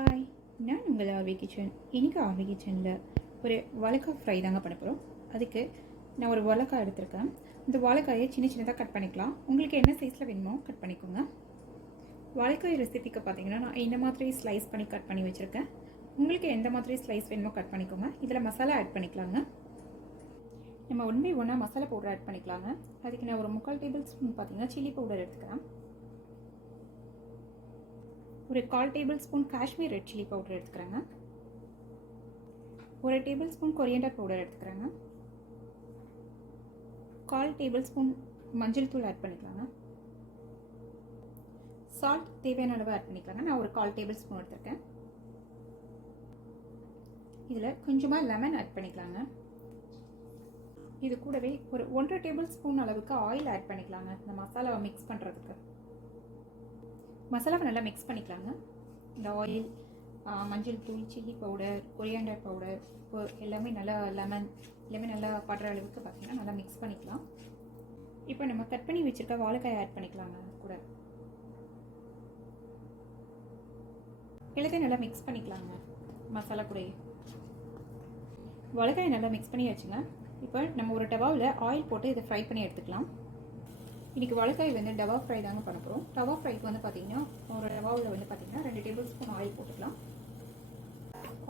Hi, நான் உங்கள் RV kitchen. இன்றைக்கி ஆர்வி கிச்சனில் ஒரு வாழைக்காய் ஃப்ரை தாங்க பண்ண போகிறோம். அதுக்கு நான் ஒரு வாழைக்காய் எடுத்திருக்கேன். இந்த வாழைக்காயை சின்ன சின்னதாக கட் பண்ணிக்கலாம். உங்களுக்கு என்ன சைஸில் வேணுமோ கட் பண்ணிக்கோங்க. வாழைக்காய் ரெசிபிக்கு பார்த்தீங்கன்னா நான் இந்த மாதிரி ஸ்லைஸ் பண்ணி கட் பண்ணி வச்சுருக்கேன். உங்களுக்கு எந்த மாதிரி ஸ்லைஸ் வேணுமோ கட் பண்ணிக்கோங்க. இதில் மசாலா ஆட் பண்ணிக்கலாங்க. நம்ம 1 by 1 மசாலா பவுடர் ஆட் பண்ணிக்கலாங்க. அதுக்கு நான் ஒரு 3/4 டேபிள் ஸ்பூன் பார்த்தீங்கன்னா சில்லி பவுடர் எடுத்துக்கிறேன். ஒரு 1/4 tablespoon Kashmir red chilli powder எடுத்துக்கிறேங்க. 1 டேபிள் ஸ்பூன் கொரியண்டர் பவுடர் எடுத்துக்கிறேங்க. 1/4 டேபிள் ஸ்பூன் மஞ்சள் தூள் ஆட் பண்ணிக்கலாங்க. சால்ட் தேவையான அளவு ஆட் பண்ணிக்கலாங்க. நான் ஒரு 1/4 டேபிள் ஸ்பூன் எடுத்துருக்கேன். இதில் கொஞ்சமாக லெமன் ஆட் பண்ணிக்கலாங்க. இது கூடவே ஒரு 1/2 டேபிள் ஸ்பூன் அளவுக்கு ஆயில் ஆட் பண்ணிக்கலாங்க. இந்த மசாலாவை மிக்ஸ் பண்ணுறதுக்கு மசாலாவை நல்லா மிக்ஸ் பண்ணிக்கலாங்க. இந்த ஆயில், மஞ்சள் தூள், சில்லி பவுடர், கொரியாண்டர் பவுடர், உப்பு எல்லாமே நல்லா எல்லாமே நல்லா படுற அளவுக்கு பார்த்தீங்கன்னா நல்லா மிக்ஸ் பண்ணிக்கலாம். இப்போ நம்ம கட் பண்ணி வச்சுருக்க வாழைக்காய் ஆட் பண்ணிக்கலாங்க. கூட எல்லாத்தையும் நல்லா மிக்ஸ் பண்ணிக்கலாங்க. மசாலா கூட வாழைக்காயை நல்லா மிக்ஸ் பண்ணி வச்சுங்க. இப்போ நம்ம ஒரு டவாவில் ஆயில் போட்டு இதை ஃப்ரை பண்ணி எடுத்துக்கலாம். இன்றைக்கி வாழைக்காய் வந்து டவா ஃப்ரை தாங்க பண்ண போகிறோம். டவா ஃப்ரைக்கு வந்து பார்த்திங்கன்னா ஒரு டவாவில் வந்து பார்த்திங்கன்னா 2 டேபிள் ஸ்பூன் ஆயில் போட்டுக்கலாம்.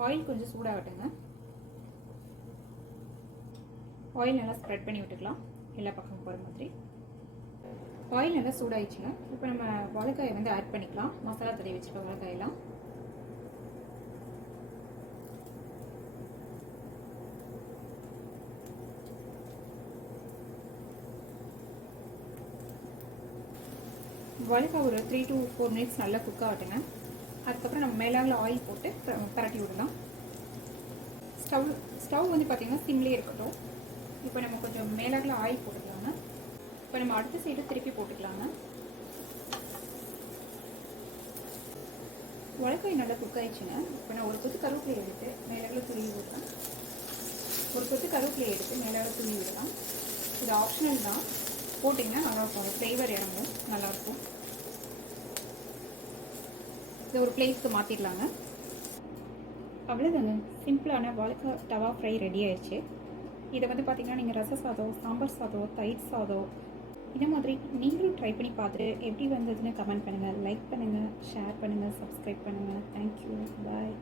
ஆயில் கொஞ்சம் சூடாகட்டுங்க. ஆயில் நல்லா ஸ்ப்ரெட் பண்ணி விட்டுக்கலாம் எல்லா பக்கமும் போகிற மாதிரி. ஆயில் நல்லா சூடாகிடுச்சுங்க. இப்போ நம்ம வாழைக்காயை வந்து ஆட் பண்ணிக்கலாம். மசாலா தடவி வச்சுருக்க வாழைக்காயெல்லாம் வாழைக்காய் ஒரு 3 to 4 மினிட்ஸ் நல்லா குக் ஆகட்டுங்க. அதுக்கப்புறம் நம்ம மேலாவில் ஆயில் போட்டு பரட்டி விடலாம். ஸ்டவ் வந்து பார்த்திங்கன்னா சிம்லேயே இருக்கட்டும். இப்போ நம்ம கொஞ்சம் மேலாவில் ஆயில் போட்டுக்கலாங்க. இப்போ நம்ம அடுத்த சைடு திருப்பி போட்டுக்கலாங்க. வாழைக்காய் நல்லா குக் ஆயிடுச்சுங்க. இப்போ நான் ஒரு கொத்து கருவேப்பிலை எடுத்து மேலாவில் துருவி விடலாம். ஒரு கொத்து கருவேப்பிலை எடுத்து மேலாவில் துருவி விடலாம். இது ஆப்ஷனல் தான், போட்டிங்கன்னா நல்லாயிருக்கும். ஃப்ளேவர் இறங்கும், நல்லாயிருக்கும். இதை ஒரு பிளேட்க்கு மாற்றிடலாங்க. அவ்வளோதாங்க, சிம்பிளான வாழைக்காய் டவா ஃப்ரை ரெடி ஆயிடுச்சு. இதை வந்து பார்த்திங்கன்னா நீங்கள் ரச சாதம், சாம்பார் சாதம், தயிர் சாதம் இந்த மாதிரி நீங்களும் ட்ரை பண்ணி பார்த்துட்டு எப்படி வந்ததுன்னு கமெண்ட் பண்ணுங்கள், லைக் பண்ணுங்கள், ஷேர் பண்ணுங்கள், சப்ஸ்கிரைப் பண்ணுங்கள். தேங்க்யூ, பாய்.